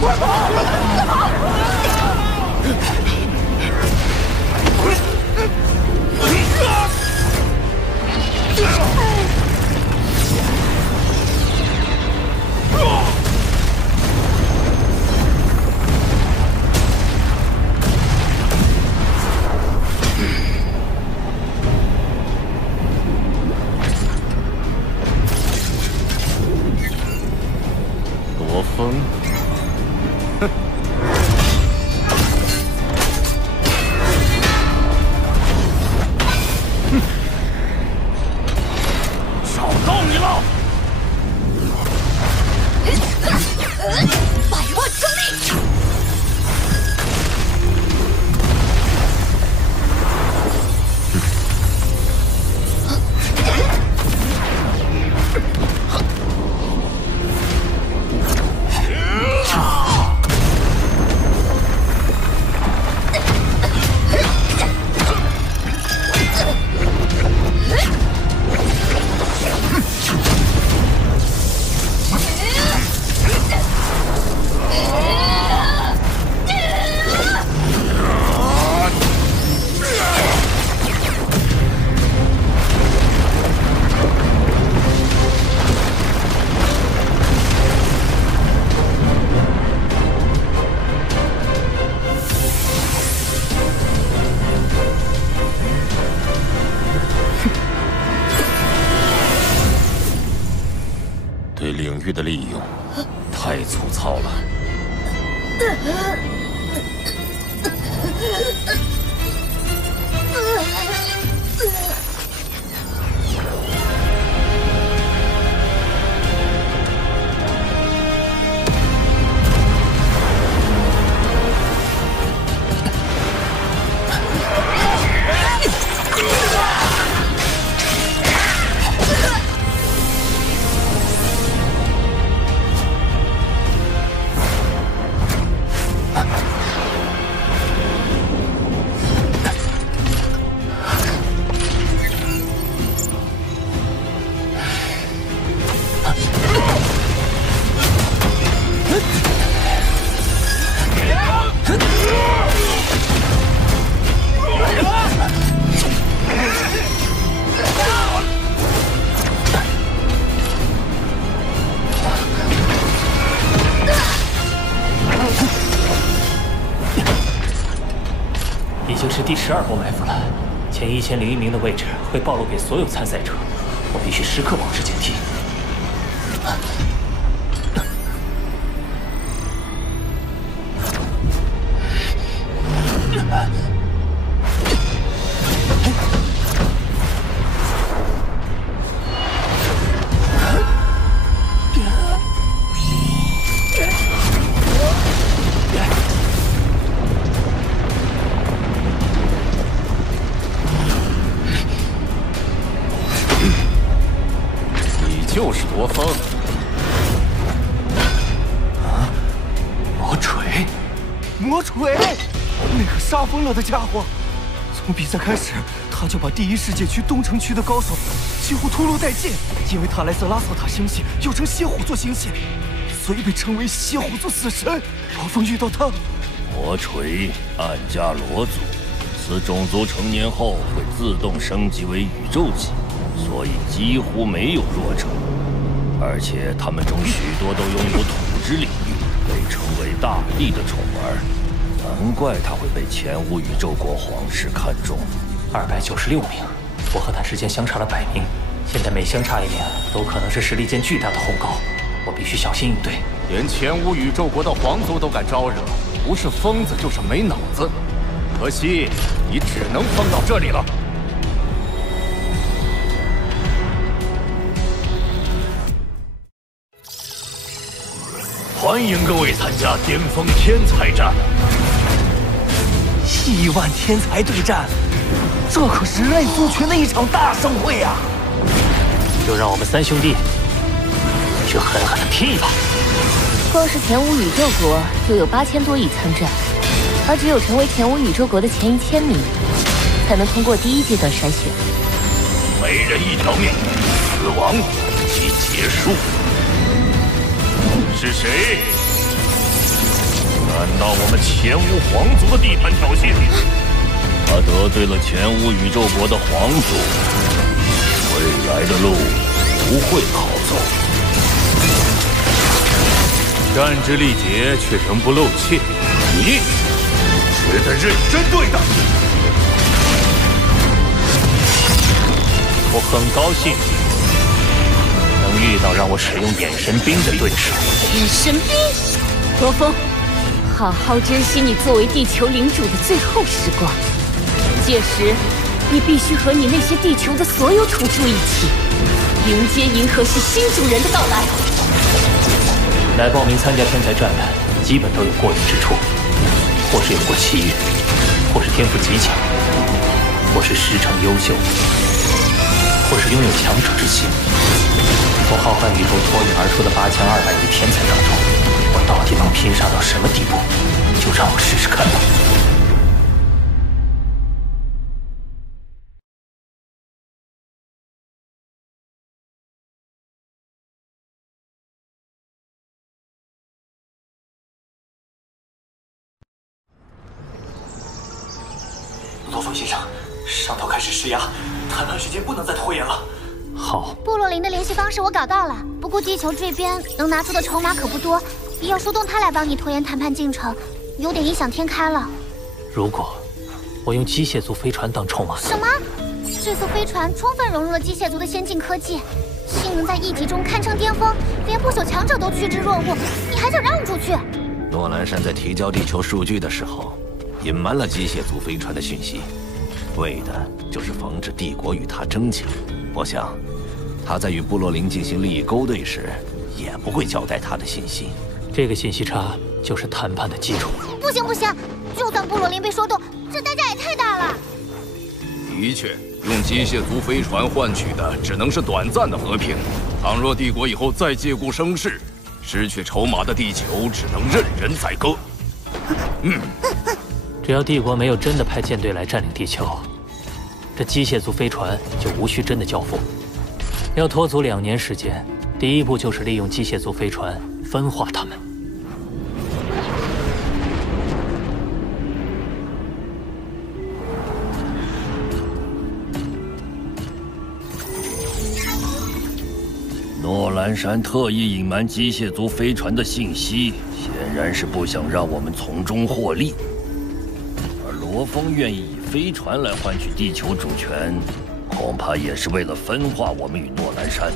快跑！快跑！罗峰，哼！找到你了！百万重力！对领域的利用太粗糙了。已经是第12波埋伏了，前1001名的位置会暴露给所有参赛者，我必须时刻保持警惕。就是罗峰。啊！魔锤！魔锤！那个杀疯了的家伙，从比赛开始，他就把第一世界区东城区的高手几乎屠戮殆尽。因为他来自拉索塔星系，又称蝎虎座星系，所以被称为蝎虎座死神。罗峰遇到他，魔锤暗加罗族，此种族成年后会自动升级为宇宙级。所以几乎没有弱者，而且他们中许多都拥有土之领域，被称为大地的宠儿，难怪他会被前无宇宙国皇室看中。296名，我和他之间相差了100名，现在每相差1名，都可能是实力间巨大的鸿沟，我必须小心应对。连前无宇宙国的皇族都敢招惹，不是疯子就是没脑子。可惜你只能疯到这里了。欢迎各位参加巅峰天才战！1万天才对战，这可是人类族群的一场大盛会呀！就让我们3兄弟去狠狠地拼一把！光是前无宇宙国就有8000多亿参战，而只有成为前无宇宙国的前1000名，才能通过第1阶段筛选。每人一条命，死亡即结束。是谁？到我们前无皇族的地盘挑衅，他得罪了前无宇宙国的皇族，未来的路不会好走。战之力竭却仍不露怯，你值得认真对待。我很高兴能遇到让我使用眼神冰的对手。眼神冰，罗峰，好好珍惜你作为地球领主的最后时光。届时，你必须和你那些地球的所有土著一起，迎接银河系新主人的到来。来报名参加天才战的，基本都有过人之处，或是有过奇遇，或是天赋极强，或是师承优秀，或是拥有强者之心。从浩瀚宇宙脱颖而出的8200亿天才当中，我到底能拼杀到什么地步？就让我试试看吧。罗峰先生，上头开始施压，谈判时间不能再拖延了。好，部落灵的联系方式我搞到了，不过地球这边能拿出的筹码可不多，要说动他来帮你拖延谈判进程，有点异想天开了。如果我用机械族飞船当筹码，什么？这艘飞船充分融入了机械族的先进科技，性能在一级中堪称巅峰，连不朽强者都趋之若鹜，你还想让出去？诺兰山在提交地球数据的时候，隐瞒了机械族飞船的讯息，为的就是防止帝国与他争抢。我想，他在与部落灵进行利益勾兑时，也不会交代他的信息。这个信息差就是谈判的基础。不行不行，就算部落灵被说动，这代价也太大了。的确，用机械族飞船换取的只能是短暂的和平。倘若帝国以后再借故生事，失去筹码的地球只能任人宰割。只要帝国没有真的派舰队来占领地球，这机械族飞船就无需真的交付。要拖足2年时间，第一步就是利用机械族飞船分化他们。诺兰山特意隐瞒机械族飞船的信息，显然是不想让我们从中获利。而罗峰愿意以飞船来换取地球主权，恐怕也是为了分化我们与诺兰山。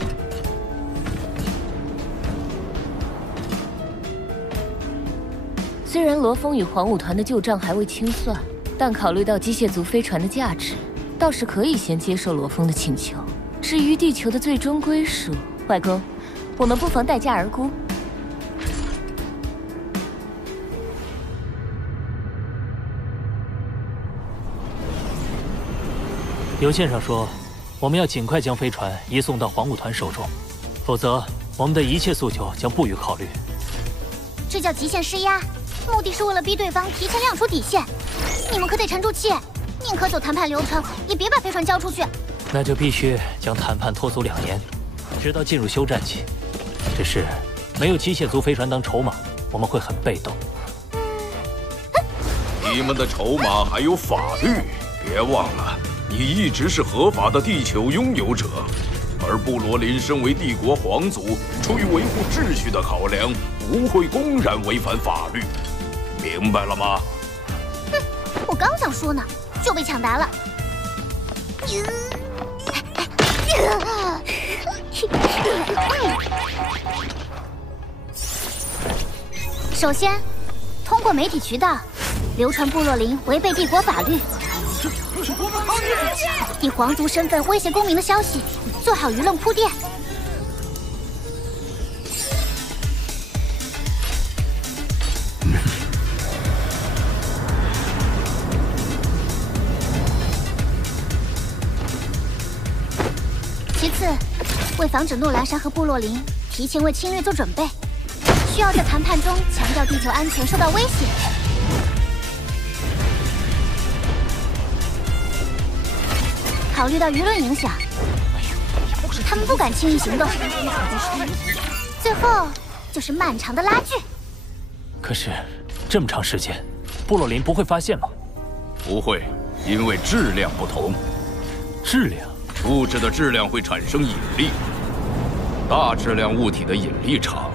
虽然罗峰与黄武团的旧账还未清算，但考虑到机械族飞船的价值，倒是可以先接受罗峰的请求。至于地球的最终归属，外公，我们不妨待价而沽。邮件上说，我们要尽快将飞船移送到黄武团手中，否则我们的一切诉求将不予考虑。这叫极限施压，目的是为了逼对方提前亮出底线。你们可得沉住气，宁可走谈判流程，也别把飞船交出去。那就必须将谈判拖足2年，直到进入休战期。只是没有机械族飞船当筹码，我们会很被动。你们的筹码还有法律，别忘了，你一直是合法的地球拥有者，而布罗林身为帝国皇族，出于维护秩序的考量，不会公然违反法律，明白了吗？哼，我刚想说呢，就被抢答了。首先，通过媒体渠道流传部落灵违背帝国法律、以皇族身份威胁公民的消息，做好舆论铺垫。其次，为防止诺兰山和部落灵提前为侵略做准备，需要在谈判中强调地球安全受到威胁。考虑到舆论影响，他们不敢轻易行动。最后就是漫长的拉锯。可是，这么长时间，部落林不会发现吗？不会，因为质量不同。质量？物质的质量会产生引力，大质量物体的引力场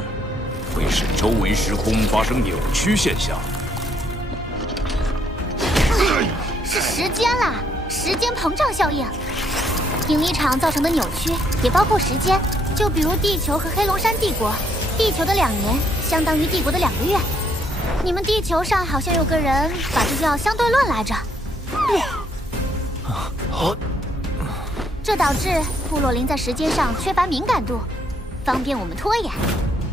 会使周围时空发生扭曲现象。是时间啦，时间膨胀效应。引力场造成的扭曲也包括时间，就比如地球和黑龙山帝国，地球的2年相当于帝国的2个月。你们地球上好像有个人把这叫相对论来着。这导致部落林在时间上缺乏敏感度，方便我们拖延。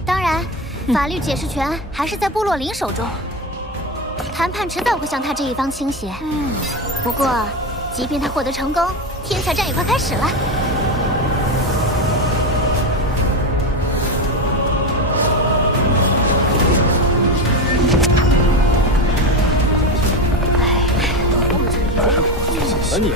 当然，法律解释权还是在部落林手中，谈判迟早会向他这一方倾斜。不过，即便他获得成功，天才战也快开始了。你。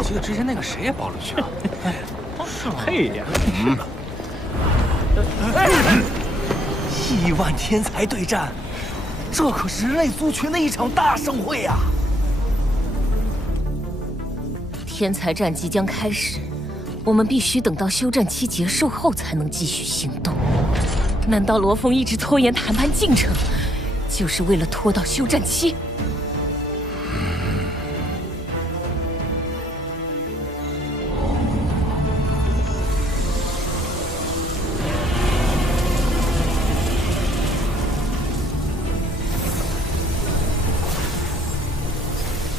记得之前那个谁也保了去了，配呀！1万天才对战，这可是人类族群的一场大盛会呀！天才战即将开始，我们必须等到休战期结束后才能继续行动。难道罗峰一直拖延谈判进程，就是为了拖到休战期？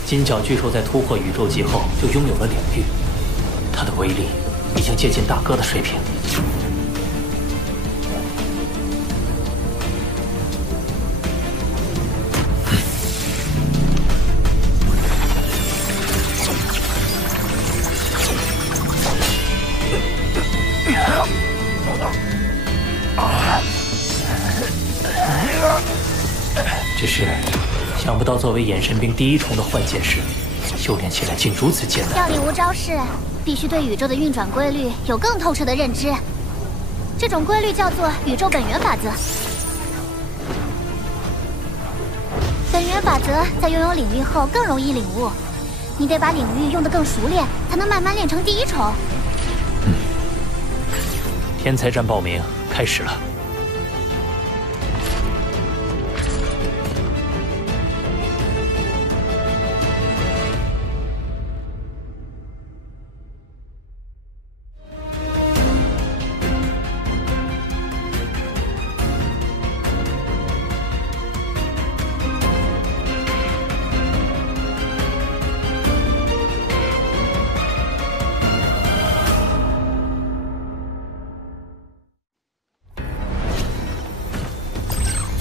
金角巨兽在突破宇宙级后就拥有了领域，它的威力已经接近大哥的水平。只是想不到，作为眼神兵第一重的幻剑士，修炼起来竟如此艰难。要领悟招式，必须对宇宙的运转规律有更透彻的认知。这种规律叫做宇宙本源法则。本源法则在拥有领域后更容易领悟，你得把领域用得更熟练，才能慢慢练成第一重。天才战报名开始了。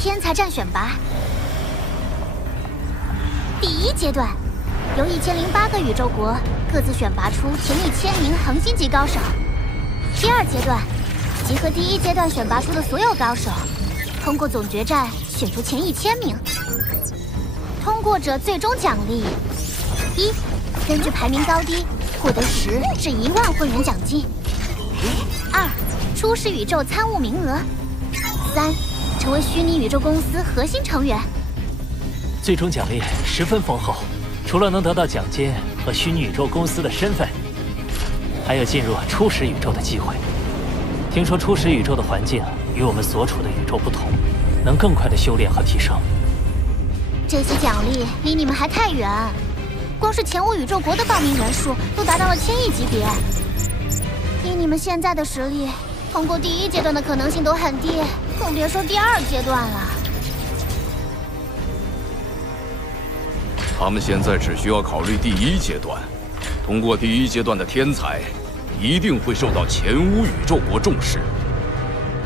天才战选拔第1阶段，由1008个宇宙国各自选拔出前1000名恒星级高手。第2阶段，集合第1阶段选拔出的所有高手，通过总决战选出前1000名。通过者最终奖励：1. 根据排名高低获得10至1万混元奖金； 2. 初始宇宙参悟名额； 3. 成为虚拟宇宙公司核心成员。最终奖励十分丰厚，除了能得到奖金和虚拟宇宙公司的身份，还有进入初始宇宙的机会。听说初始宇宙的环境与我们所处的宇宙不同，能更快的修炼和提升。这些奖励离你们还太远，光是前5宇宙国的报名人数都达到了1000亿级别。以你们现在的实力，通过第1阶段的可能性都很低，更别说第2阶段了。他们现在只需要考虑第1阶段，通过第1阶段的天才，一定会受到前无宇宙国重视。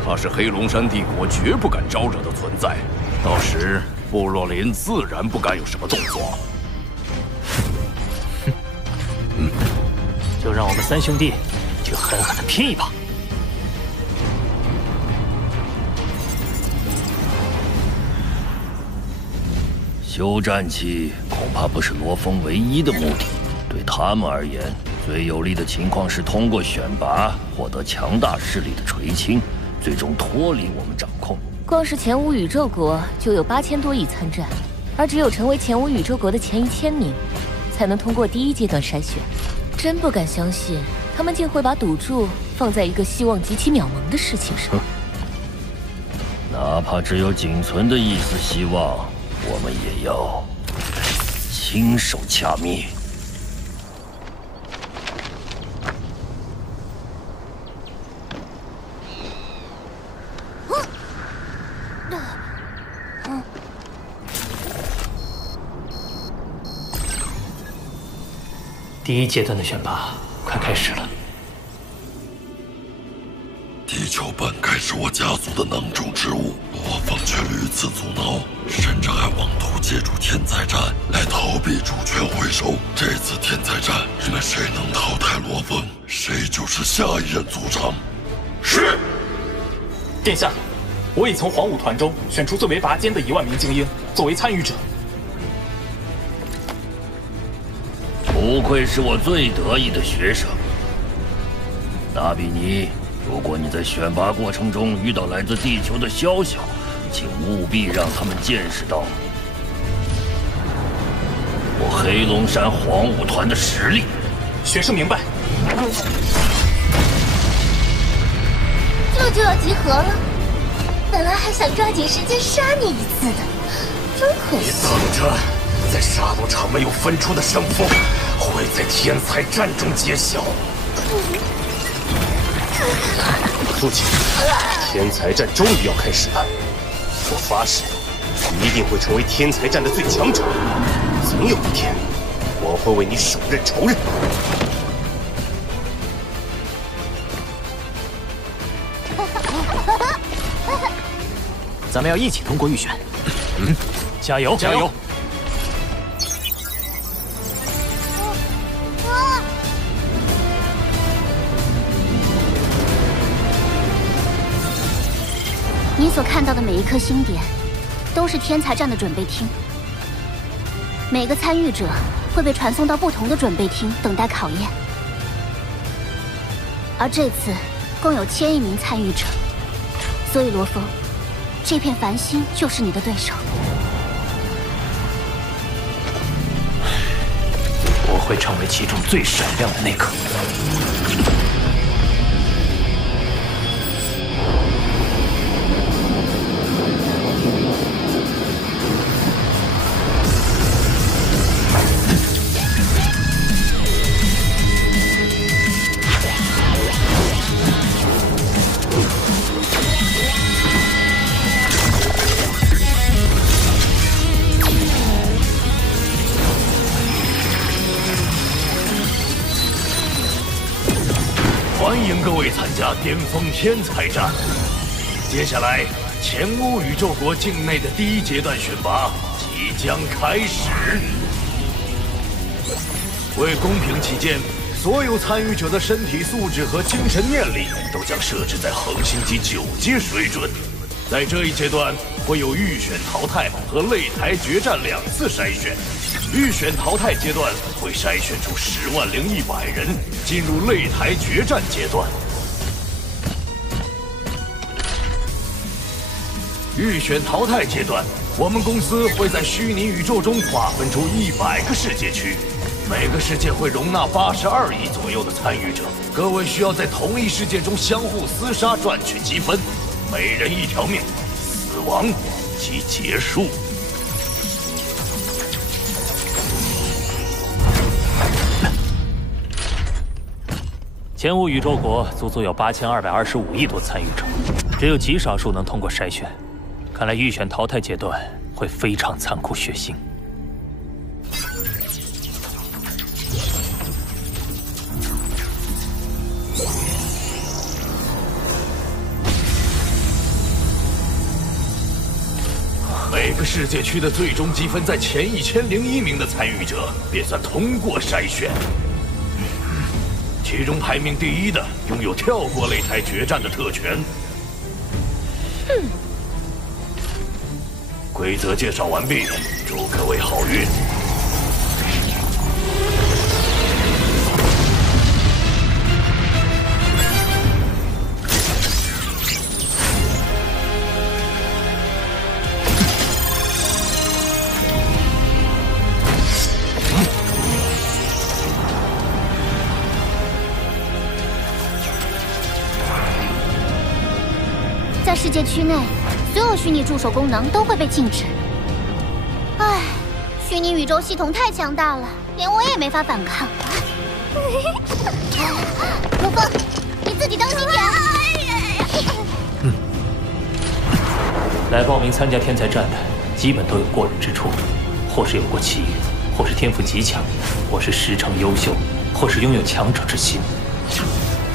他是黑龙山帝国绝不敢招惹的存在，到时部落林自然不敢有什么动作。就让我们3兄弟去狠狠的拼一把。休战期恐怕不是罗峰唯一的目的。对他们而言，最有利的情况是通过选拔获得强大势力的垂青，最终脱离我们掌控。光是前无宇宙国就有8000多亿参战，而只有成为前无宇宙国的前1000名，才能通过第1阶段筛选。真不敢相信，他们竟会把赌注放在一个希望极其渺茫的事情上。哪怕只有仅存的一丝希望，我们也要亲手掐灭。第1阶段的选拔快开始了。地球本该是我家族的囊中之物，罗峰却屡次阻挠，甚至还妄图借助天才战来逃避主权回收。这次天才战，你们谁能淘汰罗峰，谁就是下一任族长。是。殿下，我已从黄武团中选出最为拔尖的1万名精英作为参与者。不愧是我最得意的学生，纳比尼。如果你在选拔过程中遇到来自地球的宵小，请务必让他们见识到我黑龙山黄武团的实力。学生明白。这就要集合了，本来还想抓紧时间杀你一次的，真可惜。你等着，在杀戮场没有分出的胜负，会在天才战中揭晓。父亲，天才战终于要开始了，我发誓，你一定会成为天才战的最强者。总有一天，我会为你手刃仇人。咱们要一起通过预选。加油！加油！你所看到的每一颗星点，都是天才战的准备厅。每个参与者会被传送到不同的准备厅，等待考验。而这次共有1000亿名参与者，所以罗峰，这片繁星就是你的对手。我会成为其中最闪亮的那个。欢迎各位参加巅峰天才战。接下来，前无宇宙国境内的第1阶段选拔即将开始。为公平起见，所有参与者的身体素质和精神念力都将设置在恒星级9阶水准。在这一阶段，会有预选淘汰和擂台决战2次筛选。预选淘汰阶段会筛选出100100人，进入擂台决战阶段。预选淘汰阶段，我们公司会在虚拟宇宙中划分出100个世界区，每个世界会容纳82亿左右的参与者。各位需要在同一世界中相互厮杀，赚取积分，每人1条命，死亡即结束。前无宇宙国足足有8225亿多参与者，只有极少数能通过筛选。看来预选淘汰阶段会非常残酷血腥。每个世界区的最终积分在前1001名的参与者便算通过筛选，其中排名第1的拥有跳过擂台决战的特权。规则介绍完毕，祝各位好运。在世界区内，所有虚拟助手功能都会被禁止。唉，虚拟宇宙系统太强大了，连我也没法反抗。罗峰，你自己当心点。来报名参加天才战的，基本都有过人之处，或是有过奇遇，或是天赋极强，或是师承优秀，或是拥有强者之心。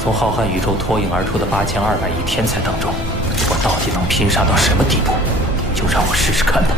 从浩瀚宇宙脱颖而出的8200亿天才当中，我到底能拼杀到什么地步？就让我试试看吧。